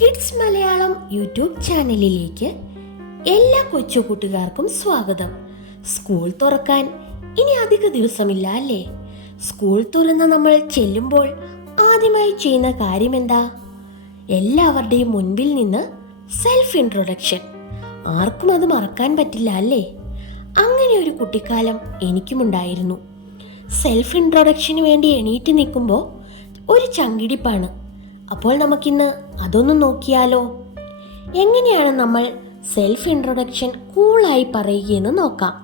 Kids Malayalam YouTube ചാനലിലേക്ക് എല്ലാ കൊച്ചു കൂട്ടുകാർക്കും സ്വാഗതം. സ്കൂൾ തുറക്കാൻ ഇനി അധിക ദിവസമില്ല അല്ലേ? സ്കൂൾ തുറന്ന് നമ്മൾ ചെല്ലുമ്പോൾ ആദ്യമായി ചെയ്യുന്ന കാര്യം എന്താ? എല്ലാവരുടെയും മുൻപിൽ നിന്ന് സെൽഫ് ഇൻട്രൊഡക്ഷൻ. ആർക്കും അത് മറക്കാൻ പറ്റില്ല അല്ലേ? അങ്ങനെ ഒരു കുട്ടിക്കാലം എനിക്കുമുണ്ടായിരുന്നു. സെൽഫ് ഇൻട്രൊഡക്ഷന് വേണ്ടി എണീറ്റ് നിൽക്കുമ്പോൾ ഒരു ചങ്കിടിപ്പാണ്. അപ്പോൾ നമുക്കിന്ന് അതൊന്ന് നോക്കിയാലോ? എങ്ങനെയാണ് നമ്മൾ സെൽഫ് ഇൻട്രൊഡക്ഷൻ കൂളായി പറയുകയെന്ന് നോക്കാം.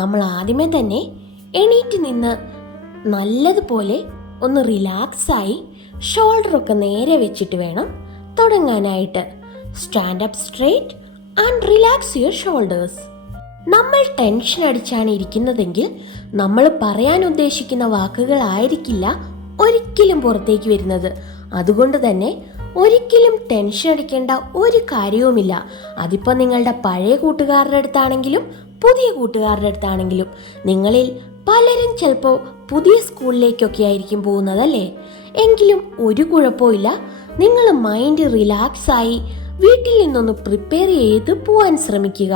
നമ്മൾ ആദ്യമേ തന്നെ എണീറ്റ് നിന്ന് നല്ലതുപോലെ ഒന്ന് റിലാക്സായി ഷോൾഡറൊക്കെ നേരെ വെച്ചിട്ട് വേണം തുടങ്ങാനായിട്ട്. Stand up straight and relax your shoulders. നമ്മൾ ടെൻഷൻ അടിച്ചാണ് ഇരിക്കുന്നതെങ്കിൽ നമ്മൾ പറയാൻ ഉദ്ദേശിക്കുന്ന വാക്കുകളായിരിക്കില്ല ഒരിക്കലും പുറത്തേക്ക് വരുന്നത്. അതുകൊണ്ട് തന്നെ ഒരിക്കലും ടെൻഷൻ അടിക്കേണ്ട ഒരു കാര്യവുമില്ല. അതിപ്പോൾ നിങ്ങളുടെ പഴയ കൂട്ടുകാരുടെ അടുത്താണെങ്കിലും പുതിയ കൂട്ടുകാരുടെ അടുത്താണെങ്കിലും. നിങ്ങളിൽ പലരും ചിലപ്പോൾ പുതിയ സ്കൂളിലേക്കൊക്കെ ആയിരിക്കും പോകുന്നതല്ലേ? എങ്കിലും ഒരു കുഴപ്പമില്ല. നിങ്ങൾ മൈൻഡ് റിലാക്സായി വീട്ടിൽ നിന്നൊന്ന് പ്രിപ്പയർ ചെയ്ത് പോകാൻ ശ്രമിക്കുക.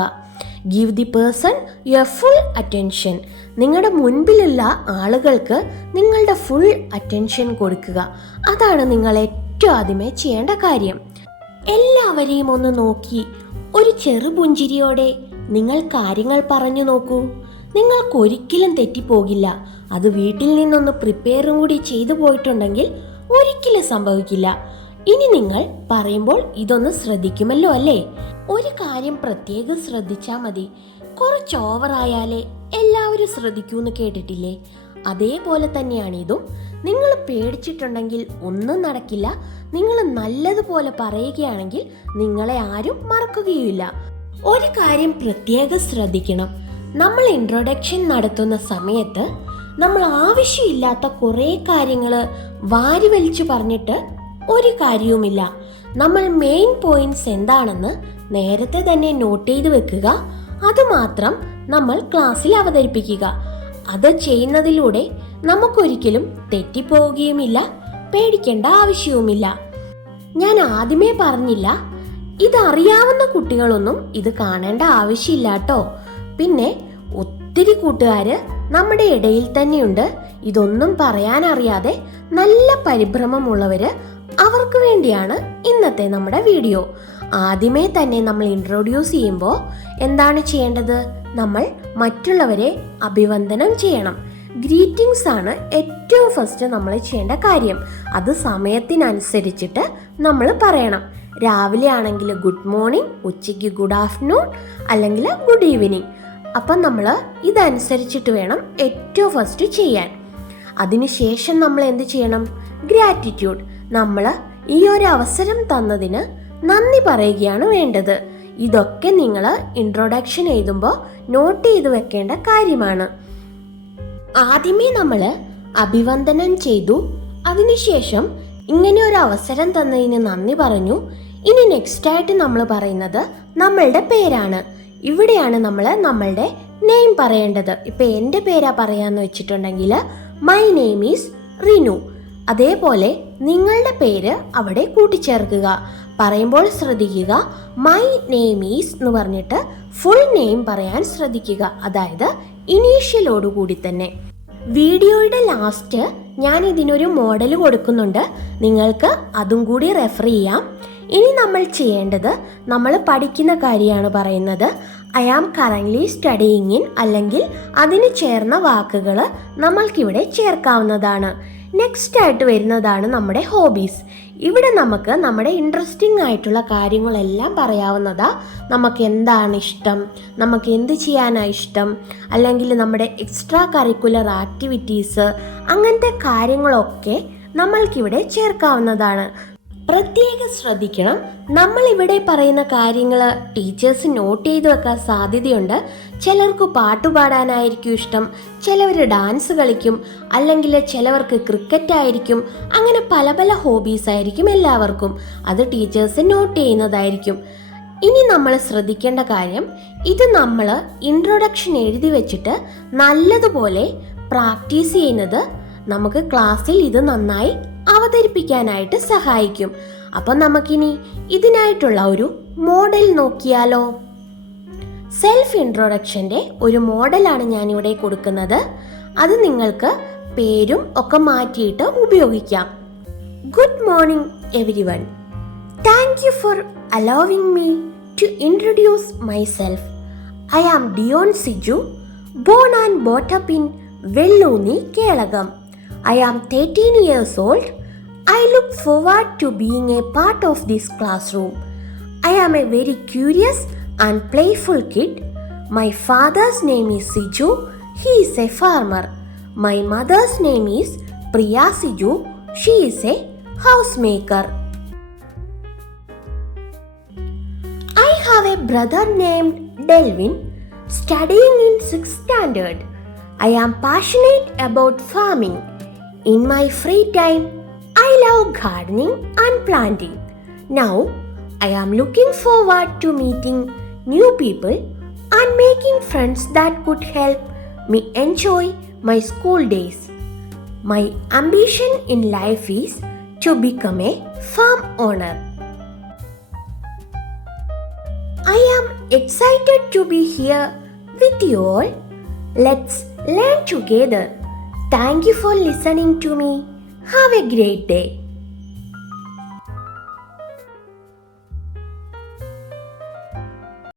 Give the person your full attention. നിങ്ങളുടെ മുൻപിലുള്ള ആളുകൾക്ക് നിങ്ങളുടെ ഫുൾ അറ്റൻഷൻ കൊടുക്കുക. അതാണ് നിങ്ങൾ ഏറ്റവും ആദ്യമേ ചെയ്യേണ്ട കാര്യം. എല്ലാവരെയും ഒന്ന് നോക്കി ഒരു ചെറുപുഞ്ചിരിയോടെ നിങ്ങൾ കാര്യങ്ങൾ പറഞ്ഞു നോക്കൂ. നിങ്ങൾക്കൊരിക്കലും തെറ്റിപ്പോകില്ല. അത് വീട്ടിൽ നിന്നൊന്ന് പ്രിപ്പയറും കൂടി ചെയ്തു പോയിട്ടുണ്ടെങ്കിൽ ഒരിക്കലും സംഭവിക്കില്ല. ഇനി നിങ്ങൾ പറയുമ്പോൾ ഇതൊന്ന് ശ്രദ്ധിക്കുമല്ലോ അല്ലേ? ഒരു കാര്യം പ്രത്യേകം ശ്രദ്ധിച്ചാൽ മതി. കുറച്ച് ഓവറായാലേ എല്ലാവരും ശ്രദ്ധിക്കൂന്ന് കേട്ടിട്ടില്ലേ? അതേപോലെ തന്നെയാണ് ഇതും. നിങ്ങൾ പേടിച്ചിട്ടുണ്ടെങ്കിൽ ഒന്നും നടക്കില്ല. നിങ്ങൾ നല്ലതുപോലെ പറയുകയാണെങ്കിൽ നിങ്ങളെ ആരും മറക്കുകയില്ല. ഒരു കാര്യം പ്രത്യേകം ശ്രദ്ധിക്കണം. നമ്മൾ ഇൻട്രൊഡക്ഷൻ നടത്തുന്ന സമയത്ത് നമ്മൾ ആവശ്യമില്ലാത്ത കുറേ കാര്യങ്ങൾ വാരി വലിച്ചു പറഞ്ഞിട്ട് ഒരു കാര്യവുമില്ല. നമ്മൾ മെയിൻ പോയിന്റ്സ് എന്താണെന്ന് നേരത്തെ തന്നെ നോട്ട് ചെയ്ത് വെക്കുക. അതുമാത്രം നമ്മൾ ക്ലാസ്സിൽ അവതരിപ്പിക്കുക. അത് ചെയ്യുന്നതിലൂടെ നമുക്കൊരിക്കലും തെറ്റിപ്പോവുകയുമില്ല, പേടിക്കേണ്ട ആവശ്യവുമില്ല. ഞാൻ ആദ്യമേ പറഞ്ഞില്ല, ഇതറിയാവുന്ന കുട്ടികളൊന്നും ഇത് കാണേണ്ട ആവശ്യമില്ല കേട്ടോ. പിന്നെ ഒത്തിരി കൂട്ടുകാര് നമ്മുടെ ഇടയിൽ തന്നെയുണ്ട് ഇതൊന്നും പറയാനറിയാതെ നല്ല പരിഭ്രമമുള്ളവര്. അവർക്ക് വേണ്ടിയാണ് ഇന്നത്തെ നമ്മുടെ വീഡിയോ. ആദ്യമേ തന്നെ നമ്മൾ ഇൻട്രൊഡ്യൂസ് ചെയ്യുമ്പോൾ എന്താണ് ചെയ്യേണ്ടത്? നമ്മൾ മറ്റുള്ളവരെ അഭിവന്ദനം ചെയ്യണം. ഗ്രീറ്റിംഗ്സ് ആണ് ഏറ്റവും ഫസ്റ്റ് നമ്മൾ ചെയ്യേണ്ട കാര്യം. അത് സമയത്തിനനുസരിച്ചിട്ട് നമ്മൾ പറയണം. രാവിലെ ആണെങ്കിൽ ഗുഡ് മോർണിംഗ്, ഉച്ചയ്ക്ക് ഗുഡ് ആഫ്റ്റർനൂൺ, അല്ലെങ്കിൽ ഗുഡ് ഈവനിങ്. അപ്പം നമ്മൾ ഇതനുസരിച്ചിട്ട് വേണം ഏറ്റവും ഫസ്റ്റ് ചെയ്യാൻ. അതിനുശേഷം നമ്മൾ എന്ത് ചെയ്യണം? ഗ്രാറ്റിറ്റ്യൂഡ്. നമ്മൾ ഈ ഒരു അവസരം തന്നതിന് നന്ദി പറയുകയാണ് വേണ്ടത്. ഇതൊക്കെ നിങ്ങൾ ഇൻട്രൊഡക്ഷൻ എഴുതുമ്പോൾ നോട്ട് ചെയ്ത് വെക്കേണ്ട കാര്യമാണ്. ആദ്യമേ നമ്മൾ അഭിവന്ദനം ചെയ്തു. അതിനുശേഷം ഇങ്ങനെ ഒരു അവസരം തന്നതിന് നന്ദി പറഞ്ഞു. ഇനി നെക്സ്റ്റ് ആയിട്ട് നമ്മൾ പറയുന്നത് നമ്മളുടെ പേരാണ്. ഇവിടെയാണ് നമ്മൾ നമ്മളുടെ നെയിം പറയേണ്ടത്. ഇപ്പം എൻ്റെ പേരാ പറയാന്ന് വെച്ചിട്ടുണ്ടെങ്കിൽ മൈ നെയിം ഈസ് റിനു. അതേപോലെ നിങ്ങളുടെ പേര് അവിടെ കൂട്ടിച്ചേർക്കുക. പറയുമ്പോൾ ശ്രദ്ധിക്കുക, മൈ നെയിം ഈസ് എന്ന് പറഞ്ഞിട്ട് ഫുൾ നെയിം പറയാൻ ശ്രദ്ധിക്കുക. അതായത് ഇനീഷ്യലോടുകൂടി തന്നെ. വീഡിയോയുടെ ലാസ്റ്റ് ഞാൻ ഇതിനൊരു മോഡൽ കൊടുക്കുന്നുണ്ട്. നിങ്ങൾക്ക് അതും കൂടി റെഫർ ചെയ്യാം. ഇനി നമ്മൾ ചെയ്യേണ്ടത്, നമ്മൾ പഠിക്കുന്ന കാര്യമാണ് പറയുന്നത്. I am currently studying in, അല്ലെങ്കിൽ അതിന് ചേർന്ന വാക്കുകൾ നമ്മൾക്കിവിടെ ചേർക്കാവുന്നതാണ്. നെക്സ്റ്റ് ആയിട്ട് വരുന്നതാണ് നമ്മുടെ ഹോബീസ്. ഇവിടെ നമുക്ക് നമ്മുടെ ഇൻട്രസ്റ്റിംഗ് ആയിട്ടുള്ള കാര്യങ്ങളെല്ലാം പറയാവുന്നതാ. നമുക്ക് എന്താണ് ഇഷ്ടം, നമുക്ക് എന്ത് ചെയ്യാനാണ് ഇഷ്ടം, അല്ലെങ്കിൽ നമ്മുടെ എക്സ്ട്രാ കരിക്കുലർ ആക്ടിവിറ്റീസ്, അങ്ങനത്തെ കാര്യങ്ങളൊക്കെ നമ്മൾക്കിവിടെ ചേർക്കാവുന്നതാണ്. പ്രത്യേകം ശ്രദ്ധിക്കണം, നമ്മൾ ഇവിടെ പറയുന്ന കാര്യങ്ങൾ ടീച്ചേഴ്സ് നോട്ട് ചെയ്ത് വെക്കാൻ സാധ്യതയുണ്ട്. ചിലർക്ക് പാട്ടുപാടാനായിരിക്കും ഇഷ്ടം, ചിലവർ ഡാൻസ് കളിക്കും, അല്ലെങ്കിൽ ചിലവർക്ക് ക്രിക്കറ്റ് ആയിരിക്കും. അങ്ങനെ പല പല ഹോബീസ് ആയിരിക്കും എല്ലാവർക്കും. അത് ടീച്ചേഴ്സ് നോട്ട് ചെയ്യുന്നതായിരിക്കും. ഇനി നമ്മൾ ശ്രദ്ധിക്കേണ്ട കാര്യം, ഇത് നമ്മൾ ഇൻട്രൊഡക്ഷൻ എഴുതി വെച്ചിട്ട് നല്ലതുപോലെ പ്രാക്ടീസ് ചെയ്യുന്നത് നമുക്ക് ക്ലാസ്സിൽ ഇത് നന്നായി അവതരിപ്പിക്കാനായിട്ട് സഹായിക്കും. അപ്പം നമുക്കിനി ഇതിനായിട്ടുള്ള ഒരു മോഡൽ നോക്കിയാലോ? സെൽഫ് ഇൻട്രൊഡക്ഷൻ്റെ ഒരു മോഡലാണ് ഞാനിവിടെ കൊടുക്കുന്നത്. അത് നിങ്ങൾക്ക് പേരും ഒക്കെ മാറ്റിയിട്ട് ഉപയോഗിക്കാം. Good morning everyone. Thank you for allowing me to introduce myself. I am Dion Siju, born and brought up in Velluni, Kelagam. I am 13 years old. I look forward to being a part of this classroom. I am a very curious and playful kid. My father's name is Siju. He is a farmer. My mother's name is Priya Siju. She is a housemaker. I have a brother named Delvin, studying in 6th standard. I am passionate about farming. In my free time, I love gardening and planting. Now, I am looking forward to meeting new people and making friends that could help me enjoy my school days. My ambition in life is to become a farm owner. I am excited to be here with you all. Let's learn together. Thank you for listening to me. Have a great day.